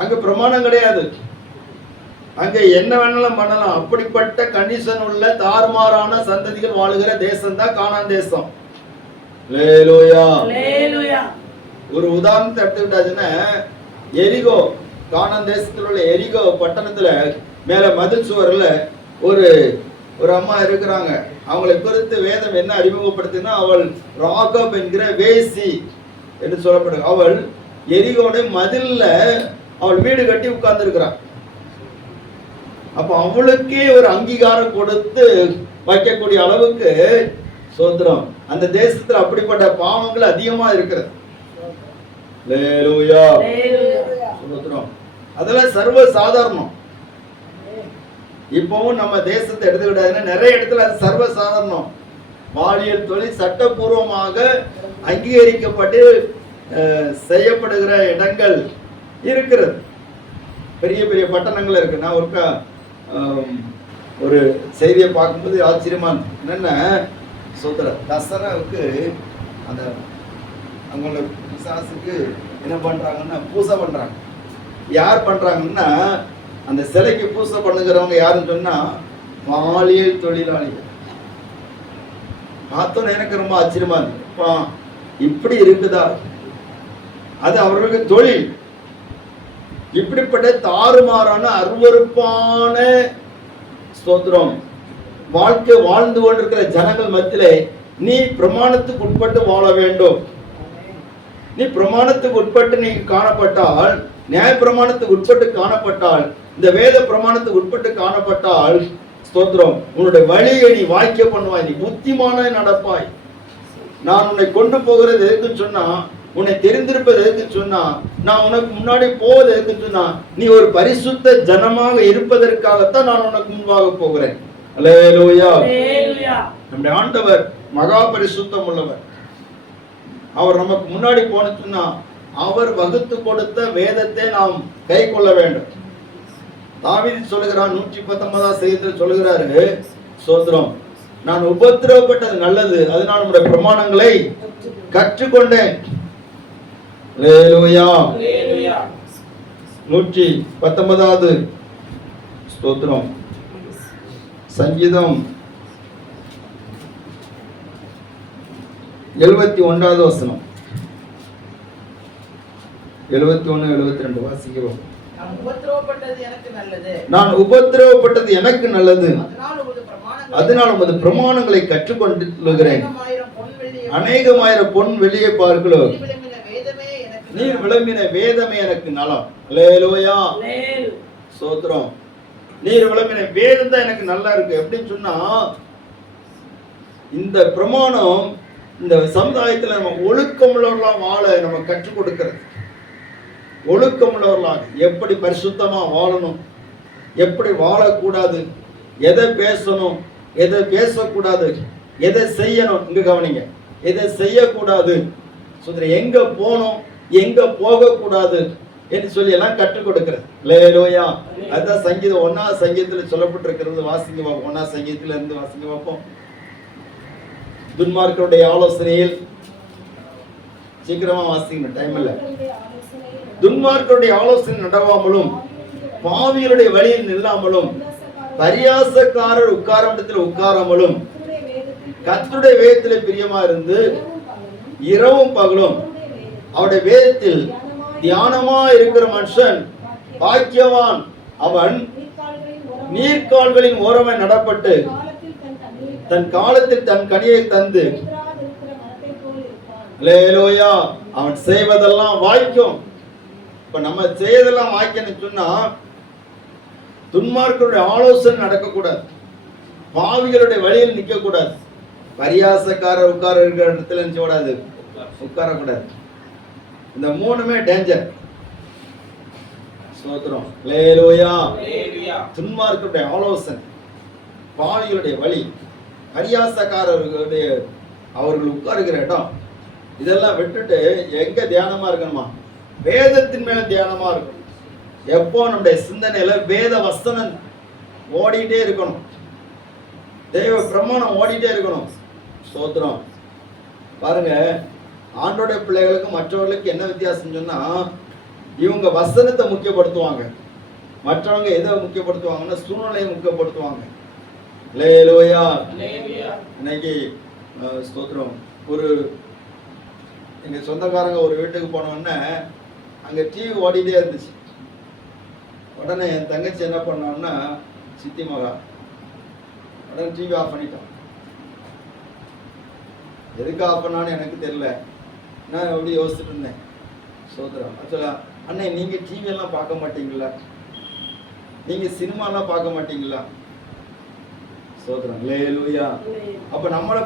அங்க பிரமாணம் கிடையாது. அங்க என்ன வேணாலும் பண்ணலாம். அப்படிப்பட்ட கண்டிஷன் உள்ள தாறுமாறான சந்ததிகள் வாழுகிற தேசம் தான் கானான் தேசம். ஒரு உதாரணத்தை எடுத்துக்கிட்டாச்சுன்னா எரிகோ, கானான் தேசத்தில் உள்ள எரிகோ பட்டணத்துல மேல மதில் சுவர்ல ஒரு அம்மா இருக்கிறாங்க. அவங்களை குறித்து வேதம் என்ன அறிமுகப்படுத்தினா, அவள் ராகப் என்கிற வேசி என்று சொல்லப்படுது. அவள் எரிகோட மதில்ல அவள் வீடு கட்டி உட்கார்ந்து இருக்கிறான். அப்ப அவளுக்கே ஒரு அங்கீகாரம் கொடுத்து வைக்கக்கூடிய அளவுக்கு சோத்திரம் அந்த தேசத்துல அப்படிப்பட்ட பாவங்கள் அதிகமா இருக்கிறது. அதெல்லாம் சர்வ சாதாரணம். இப்பவும் நம்ம தேசத்தை எடுத்துக்கிட்டாங்கன்னா நிறைய இடத்துல அது சர்வ சாதாரணம். பாலியல் தொழில் சட்டபூர்வமாக அங்கீகரிக்கப்பட்டு செய்யப்படுகிற இடங்கள் இருக்கிறது. பெரிய பெரிய பட்டணங்கள் இருக்கு. நான் ஒரு செய்தியை பார்க்கும்போது ஆச்சரியமா என்னென்ன சொல்ற தசராவுக்கு அந்த அவங்களோட பிசாசுக்கு என்ன பண்றாங்கன்னா பூசை பண்றாங்க. யார் பண்றாங்கன்னா அந்த சிலைக்கு பூசை பண்ணுகிறவங்க யாருன்னு சொன்னா பாலியல் தொழிலாளிகள். பார்த்தோன்னு எனக்கு ரொம்ப ஆச்சரியமா இருக்கு. இப்படி இருக்குதா? அது அவர்களுக்கு தொழில். இப்படிப்பட்ட தாறுமாறான அருவருப்பான ஸ்தோத்திரம் வாழ்க்கை வாழ்ந்து கொண்டிருக்கிற ஜனங்கள் மத்தியிலே நீ பிரமாணத்துக்கு உட்பட்டு வாழ வேண்டும். நீ பிரமாணத்துக்கு உட்பட்டு நீ காணப்பட்டால், நியாய பிரமாணத்துக்கு உட்பட்டு காணப்பட்டால், இந்த வேத பிரமாணத்துக்கு உட்பட்டு காணப்பட்டால் ஸ்தோத்திரம் உன்னுடைய வழியை நீ வாய்க்க பண்ணுவாய். நீ புத்திமான நடப்பாய். நான் உன்னை கொண்டு போகிறது எதுக்குன்னு சொன்னா, உன்னை தெரிந்திருப்பது எதுக்குன்னு சொன்னா, நான் உனக்கு முன்னாடி போவது எதுக்குன்னு சொன்னா, நீ ஒரு பரிசுத்த ஜனமாக இருப்பதற்காகத்தான் நான் உனக்கு முன்பாக போகிறேன். அல்லேலூயா. நம்முடைய ஆண்டவர் மகா பரிசுத்தம் உள்ளவர். அவர் நமக்கு முன்னாடி போனச்சுன்னா அவர் வகுத்து கொடுத்த வேதத்தை நாம் கை கொள்ள வேண்டும். தாவீது சொல்லுகிறார் 119 செய்தியில் சொல்லுகிறாரு, சோத்திரம் நான் உபத்திரவப்பட்டது நல்லது, அதனால் நம்முடைய பிரமாணங்களை கற்றுக்கொண்டேன். 119 ஸ்தோத்திரம் சங்கீதம் 71 வசனம் 71 72 வாசிக்கிறோம். நான் உபத்திரவப்பட்டது எனக்கு நல்லது, அதனால் உமது பிரமாணங்களை கற்றுக்கொண்டுகிறேன். அநேகமாயிரம் பொன் வெளியே பார்க்கிறோ, நீர் விளம்பின வேதமே எனக்கு நலம். அல்லேலூயா. ஸ்தோத்திரம். நீர் விளம்பின வேதம் தான் எனக்கு நல்லா இருக்கு. எப்படின்னு சொன்னா, இந்த பிரமாணம் இந்த சமுதாயத்துல நம்ம ஒழுக்கமுள்ளவர்களா வாழ நம்ம கற்றுக் கொடுக்கிறது. ஒழுக்கமுள்ளவர்களாக எப்படி பரிசுத்தமா வாழணும், எப்படி வாழக்கூடாது, எதை பேசணும், எதை பேசக்கூடாது, எதை செய்யணும், இங்க கவனிங்க, எதை செய்யக்கூடாது, எங்க போகணும், எங்க போகக்கூடாது என்று சொல்லி எல்லாம் கற்றுக் கொடுக்கிறது. அல்லேலூயா. அதுதான் சங்கீதம் 1 சங்கீதத்தில் சொல்லப்பட்டிருக்கிறது. வாசிங்க பார்ப்போம். 1 சங்கீதத்துல இருந்து வாசிங்க பார்ப்போம். துன்மார்க்கருடைய ஆலோசனையில், சீக்கிரமா வாசிக்கணும், டைம் இல்ல. துன்மார்க்கருடைய ஆலோசனை நடவாமலும், பாவியருடைய வழியில் நில்லாமலும், பரியாசக்காரர் உட்காரும் இடத்தில் உட்காராமலும், கர்த்தருடைய வேதத்திலே பிரியமா இருந்து இரவும் பகலும் அவருடைய வேதத்தில் தியானமா இருக்கிற மனுஷன் பாக்கியவான். அவன் நீர்க்கால்களின் ஓரமாய் நடப்பட்டு தன் காலத்தில் தன் கனியை தந்து, அல்லேலூயா, அவன் செய்வதெல்லாம் வாய்க்கும். இப்ப நம்ம செய்வதெல்லாம் வாய்க்கன்னு சொன்னா, துன்மார்க்கருடைய ஆலோசனை நடக்கக்கூடாது, பாவிகளுடைய வழியில் நிற்க கூடாது, பரியாசக்காரர் உட்கார இருக்கிற இடத்துல நினைச்சக்கூடாது, உட்காரக்கூடாது. இந்த மூணுமே டேஞ்சர். ஸ்தோத்திரம். அல்லேலூயா. துன்மார்க்கருடைய ஆலோசனை, பாவிகளுடைய வழி, பரியாசக்காரர்களுடைய அவர்கள் உட்காருகிற இடம், இதெல்லாம் விட்டுட்டு எங்க தியானமா இருக்கணுமா? வேதத்தின் மேல தியானமா இருக்கணும். எப்போ நம்முடைய சிந்தனையில வேத வசனம் ஓடிட்டே இருக்கணும், தெய்வ பிரமாணம் ஓடிட்டே இருக்கணும். ஸ்தோத்திரம். பாருங்க, ஆண்டோடைய பிள்ளைகளுக்கு மற்றவர்களுக்கு என்ன வித்தியாசம் சொன்னா, இவங்க வசனத்தை முக்கியப்படுத்துவாங்க, மற்றவங்க எதை முக்கியப்படுத்துவாங்கன்னா சூழ்நிலையை முக்கியப்படுத்துவாங்க. அல்லேலூயா. இன்னைக்கு ஸ்தோத்திரம், ஒரு எங்க சொந்தக்காரங்க ஒரு வீட்டுக்கு போனோடனே அங்க டிவி ஓடிட்டே இருந்துச்சு. உடனே என் தங்கச்சி என்ன பண்ணான்னா, சித்தி மகா உடனே டிவி ஆஃப் பண்ணிட்டான். எதுக்கு ஆஃப் பண்ணான்னு எனக்கு தெரியல. நான் எப்படி யோசிச்சுட்டு இருந்தேன். சோதரம் ஆக்சுவலா, அண்ணே நீங்க டிவி எல்லாம் பார்க்க மாட்டீங்களா, நீங்க சினிமா எல்லாம் பார்க்க மாட்டீங்களா? சோதரம். அல்லேலூயா. அப்ப நம்மளை